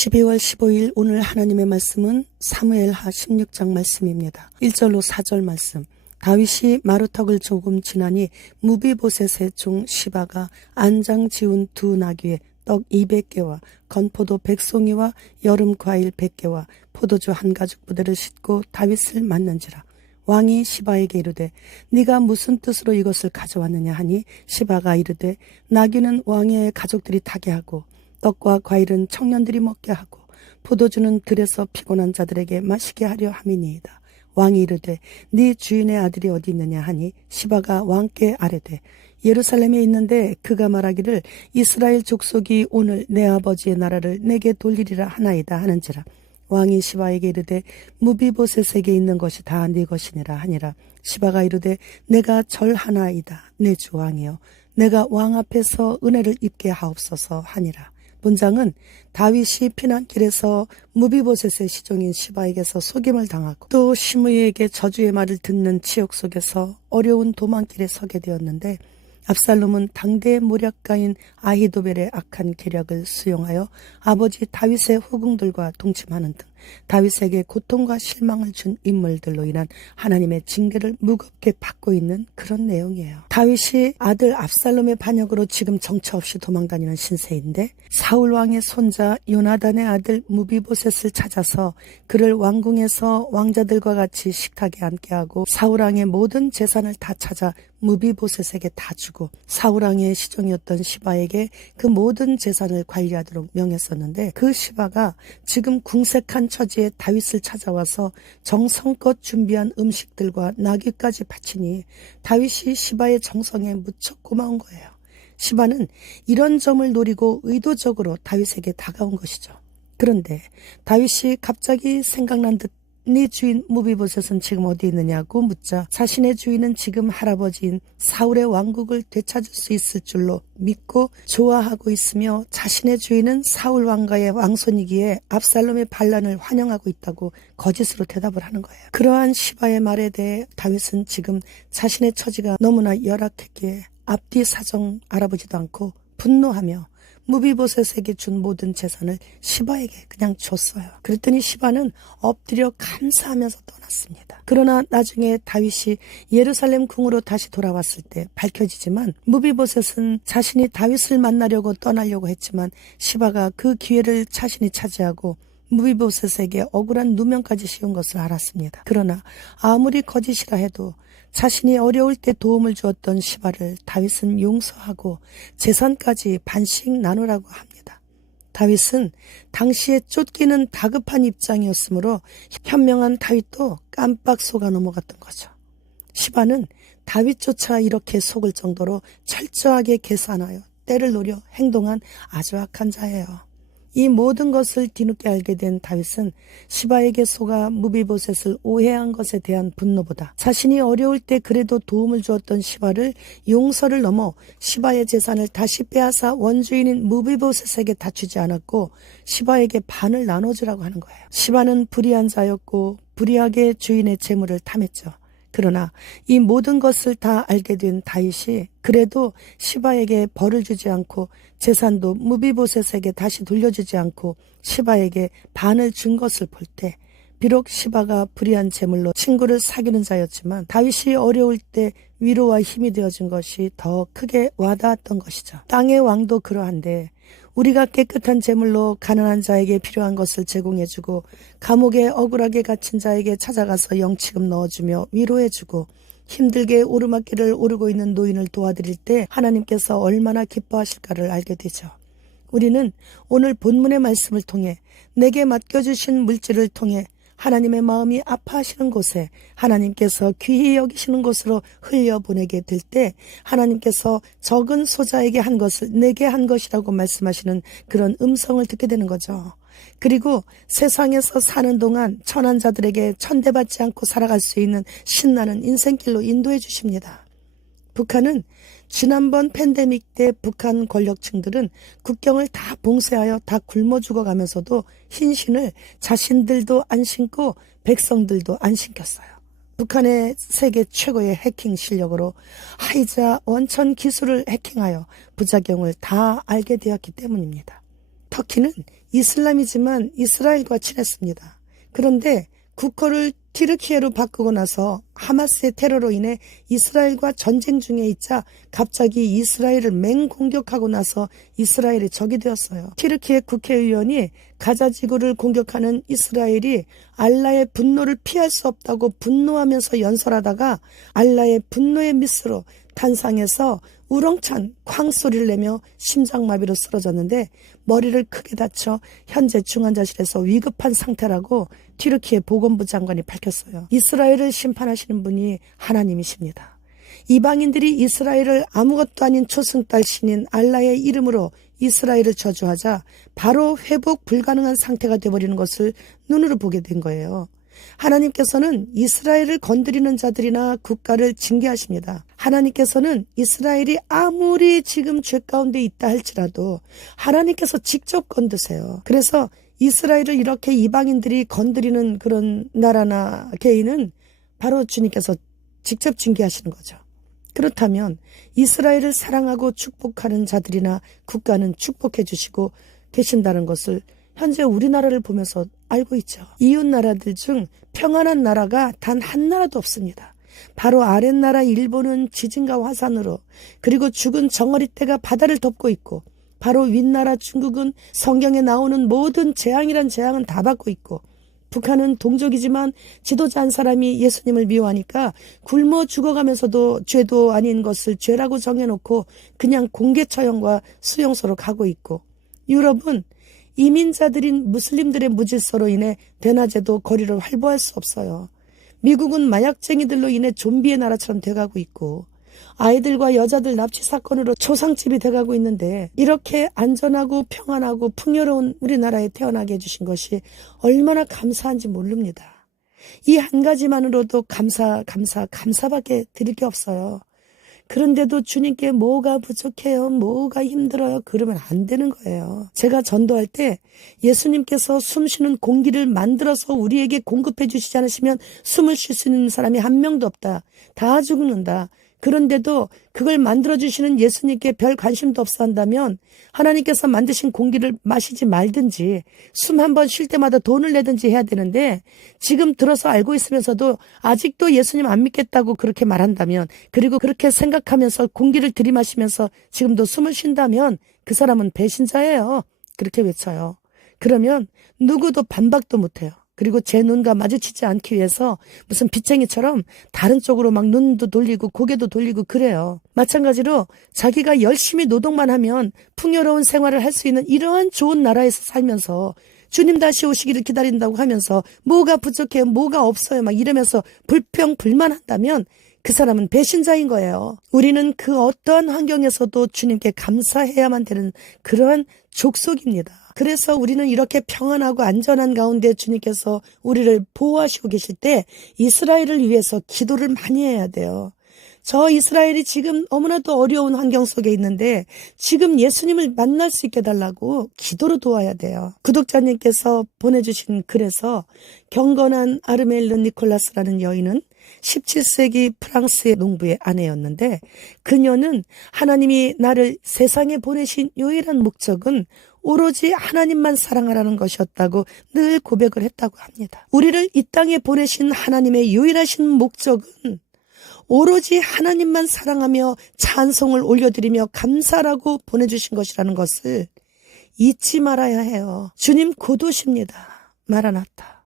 12월 15일 오늘 하나님의 말씀은 사무엘하 16장 말씀입니다. 1절로 4절 말씀. 다윗이 마루턱을 조금 지나니 무비보셋의 종 시바가 안장 지운 두 나귀에 떡 200개와 건포도 100송이와 여름 과일 100개와 포도주 한 가죽 부대를 싣고 다윗을 맞는지라. 왕이 시바에게 이르되 네가 무슨 뜻으로 이것을 가져왔느냐 하니 시바가 이르되 나귀는 왕의 가족들이 타게 하고 떡과 과일은 청년들이 먹게 하고 포도주는 들에서 피곤한 자들에게 마시게 하려 함이니이다. 왕이 이르되 네 주인의 아들이 어디 있느냐 하니 시바가 왕께 아뢰되 예루살렘에 있는데 그가 말하기를 이스라엘 족속이 오늘 내 아버지의 나라를 내게 돌리리라 하나이다 하는지라. 왕이 시바에게 이르되 무비보셋에게 있는 것이 다 네 것이니라 하니라. 시바가 이르되 내가 절하나이다 내 주 왕이여 내가 왕 앞에서 은혜를 입게 하옵소서 하니라. 본장은 다윗이 피난길에서 무비보셋의 시종인 시바에게서 속임을 당하고 또 시므이에게 저주의 말을 듣는 치욕 속에서 어려운 도망길에 서게 되었는데 압살롬은 당대의 모략가인 아히도벨의 악한 계략을 수용하여 아버지 다윗의 후궁들과 동침하는 등 다윗에게 고통과 실망을 준 인물들로 인한 하나님의 징계를 무겁게 받고 있는 그런 내용이에요. 다윗이 아들 압살롬의 반역으로 지금 정처 없이 도망다니는 신세인데 사울 왕의 손자 요나단의 아들 무비보셋을 찾아서 그를 왕궁에서 왕자들과 같이 식탁에 앉게 하고 사울 왕의 모든 재산을 다 찾아 무비보셋에게 다 주고 사울 왕의 시종이었던 시바에게 그 모든 재산을 관리하도록 명했었는데 그 시바가 지금 궁색한 처지에 다윗을 찾아와서 정성껏 준비한 음식들과 나귀까지 바치니 다윗이 시바의 정성에 무척 고마운 거예요. 시바는 이런 점을 노리고 의도적으로 다윗에게 다가온 것이죠. 그런데 다윗이 갑자기 생각난 듯 네 주인 무비보셋은 지금 어디 있느냐고 묻자 자신의 주인은 지금 할아버지인 사울의 왕국을 되찾을 수 있을 줄로 믿고 좋아하고 있으며 자신의 주인은 사울 왕가의 왕손이기에 압살롬의 반란을 환영하고 있다고 거짓으로 대답을 하는 거예요. 그러한 시바의 말에 대해 다윗은 지금 자신의 처지가 너무나 열악했기에 앞뒤 사정 알아보지도 않고 분노하며 무비보셋에게 준 모든 재산을 시바에게 그냥 줬어요. 그랬더니 시바는 엎드려 감사하면서 떠났습니다. 그러나 나중에 다윗이 예루살렘 궁으로 다시 돌아왔을 때 밝혀지지만 무비보셋은 자신이 다윗을 만나려고 떠나려고 했지만 시바가 그 기회를 자신이 차지하고 무비보셋에게 억울한 누명까지 씌운 것을 알았습니다. 그러나 아무리 거짓이라 해도 자신이 어려울 때 도움을 주었던 시바를 다윗은 용서하고 재산까지 반씩 나누라고 합니다. 다윗은 당시에 쫓기는 다급한 입장이었으므로 현명한 다윗도 깜빡 속아 넘어갔던 거죠. 시바는 다윗조차 이렇게 속을 정도로 철저하게 계산하여 때를 노려 행동한 아주 악한 자예요. 이 모든 것을 뒤늦게 알게 된 다윗은 시바에게 속아 무비보셋을 오해한 것에 대한 분노보다 자신이 어려울 때 그래도 도움을 주었던 시바를 용서를 넘어 시바의 재산을 다시 빼앗아 원주인인 무비보셋에게 다 주지 않았고 시바에게 반을 나눠주라고 하는 거예요. 시바는 불의한 자였고 불의하게 주인의 재물을 탐했죠. 그러나 이 모든 것을 다 알게 된 다윗이 그래도 시바에게 벌을 주지 않고 재산도 무비보셋에게 다시 돌려주지 않고 시바에게 반을 준 것을 볼 때 비록 시바가 불의한 재물로 친구를 사귀는 자였지만 다윗이 어려울 때 위로와 힘이 되어준 것이 더 크게 와닿았던 것이죠. 땅의 왕도 그러한데 우리가 깨끗한 재물로 가난한 자에게 필요한 것을 제공해주고 감옥에 억울하게 갇힌 자에게 찾아가서 영치금 넣어주며 위로해주고 힘들게 오르막길을 오르고 있는 노인을 도와드릴 때 하나님께서 얼마나 기뻐하실까를 알게 되죠. 우리는 오늘 본문의 말씀을 통해 내게 맡겨주신 물질을 통해 하나님의 마음이 아파하시는 곳에 하나님께서 귀히 여기시는 곳으로 흘려보내게 될 때 하나님께서 적은 소자에게 한 것을 내게 한 것이라고 말씀하시는 그런 음성을 듣게 되는 거죠. 그리고 세상에서 사는 동안 천한 자들에게 천대받지 않고 살아갈 수 있는 신나는 인생길로 인도해 주십니다. 북한은 지난번 팬데믹 때 북한 권력층들은 국경을 다 봉쇄하여 다 굶어 죽어가면서도 흰신을 자신들도 안 신고 백성들도 안 신겼어요. 북한의 세계 최고의 해킹 실력으로 하이자 원천 기술을 해킹하여 부작용을 다 알게 되었기 때문입니다. 터키는 이슬람이지만 이스라엘과 친했습니다. 그런데 국호를 튀르키예로 바꾸고 나서 하마스의 테러로 인해 이스라엘과 전쟁 중에 있자 갑자기 이스라엘을 맹공격하고 나서 이스라엘이 적이 되었어요. 튀르키예 국회의원이 가자지구를 공격하는 이스라엘이 알라의 분노를 피할 수 없다고 분노하면서 연설하다가 알라의 분노의 미스로 단상에서 우렁찬 쾅소리를 내며 심장마비로 쓰러졌는데 머리를 크게 다쳐 현재 중환자실에서 위급한 상태라고 튀르키예 보건부 장관이 밝혔어요. 이스라엘을 심판하시는 분이 하나님이십니다. 이방인들이 이스라엘을 아무것도 아닌 초승달 신인 알라의 이름으로 이스라엘을 저주하자 바로 회복 불가능한 상태가 되어버리는 것을 눈으로 보게 된 거예요. 하나님께서는 이스라엘을 건드리는 자들이나 국가를 징계하십니다. 하나님께서는 이스라엘이 아무리 지금 죄 가운데 있다 할지라도 하나님께서 직접 건드세요. 그래서 이스라엘을 이렇게 이방인들이 건드리는 그런 나라나 개인은 바로 주님께서 직접 징계하시는 거죠. 그렇다면 이스라엘을 사랑하고 축복하는 자들이나 국가는 축복해 주시고 계신다는 것을 현재 우리나라를 보면서 알고 있죠. 이웃 나라들 중 평안한 나라가 단 한 나라도 없습니다. 바로 아랫나라 일본은 지진과 화산으로, 그리고 죽은 정어리떼가 바다를 덮고 있고, 바로 윗나라 중국은 성경에 나오는 모든 재앙이란 재앙은 다 받고 있고, 북한은 동족이지만 지도자 한 사람이 예수님을 미워하니까 굶어 죽어가면서도 죄도 아닌 것을 죄라고 정해놓고 그냥 공개 처형과 수용소로 가고 있고, 유럽은 이민자들인 무슬림들의 무질서로 인해 대낮에도 거리를 활보할 수 없어요. 미국은 마약쟁이들로 인해 좀비의 나라처럼 돼가고 있고, 아이들과 여자들 납치 사건으로 초상집이 돼가고 있는데, 이렇게 안전하고 평안하고 풍요로운 우리나라에 태어나게 해주신 것이 얼마나 감사한지 모릅니다. 이 한 가지만으로도 감사밖에 드릴 게 없어요. 그런데도 주님께 뭐가 부족해요, 뭐가 힘들어요, 그러면 안 되는 거예요. 제가 전도할 때 예수님께서 숨 쉬는 공기를 만들어서 우리에게 공급해 주시지 않으시면 숨을 쉴 수 있는 사람이 한 명도 없다. 다 죽는다. 그런데도 그걸 만들어주시는 예수님께 별 관심도 없어 한다면 하나님께서 만드신 공기를 마시지 말든지 숨 한 번 쉴 때마다 돈을 내든지 해야 되는데, 지금 들어서 알고 있으면서도 아직도 예수님 안 믿겠다고 그렇게 말한다면, 그리고 그렇게 생각하면서 공기를 들이마시면서 지금도 숨을 쉰다면 그 사람은 배신자예요. 그렇게 외쳐요. 그러면 누구도 반박도 못해요. 그리고 제 눈과 마주치지 않기 위해서 무슨 빚쟁이처럼 다른 쪽으로 막 눈도 돌리고 고개도 돌리고 그래요. 마찬가지로 자기가 열심히 노동만 하면 풍요로운 생활을 할 수 있는 이러한 좋은 나라에서 살면서 주님 다시 오시기를 기다린다고 하면서 뭐가 부족해요, 뭐가 없어요 막 이러면서 불평불만한다면 그 사람은 배신자인 거예요. 우리는 그 어떠한 환경에서도 주님께 감사해야만 되는 그러한 족속입니다. 그래서 우리는 이렇게 평안하고 안전한 가운데 주님께서 우리를 보호하시고 계실 때 이스라엘을 위해서 기도를 많이 해야 돼요. 저 이스라엘이 지금 너무나도 어려운 환경 속에 있는데 지금 예수님을 만날 수 있게 해달라고 기도로 도와야 돼요. 구독자님께서 보내주신 글에서 경건한 아르멜르 니콜라스라는 여인은 17세기 프랑스의 농부의 아내였는데, 그녀는 하나님이 나를 세상에 보내신 유일한 목적은 오로지 하나님만 사랑하라는 것이었다고 늘 고백을 했다고 합니다. 우리를 이 땅에 보내신 하나님의 유일하신 목적은 오로지 하나님만 사랑하며 찬송을 올려드리며 감사라고 보내주신 것이라는 것을 잊지 말아야 해요. 주님 곧 오십니다. 마라나타.